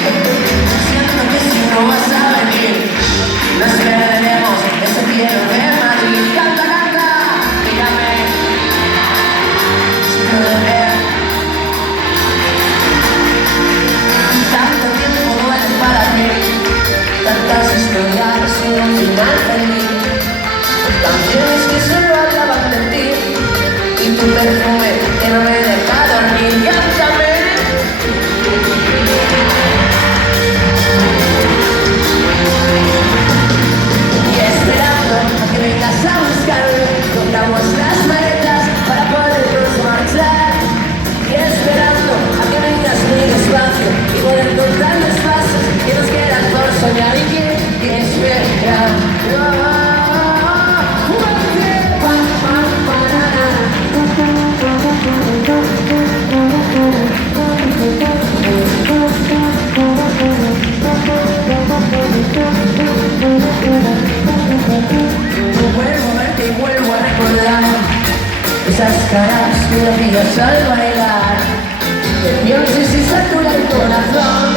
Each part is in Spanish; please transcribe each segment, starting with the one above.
Siento que si no vas a venir, nos perderemos ese cielo de Madrid. Canta, canta, dígame si puedo ver. Tanto tiempo duele para ti, tantas historias y un final feliz. Canciones que solo hablaban de ti y tu perfume que no me deja dormir. Cántame. Y esperando a que vengas a buscarme, contamos las maletas para podernos marchar. Y esperando a que vengas muy despacio y poder contar los pasos que nos quedan por soñar. Y que espera. Vuelvo a verte y vuelvo a recordar esas caras que me hacías al bailar. Que pienses y satura el corazón.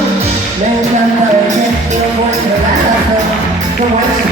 Me encanta verte y no encuentro la razón. Como es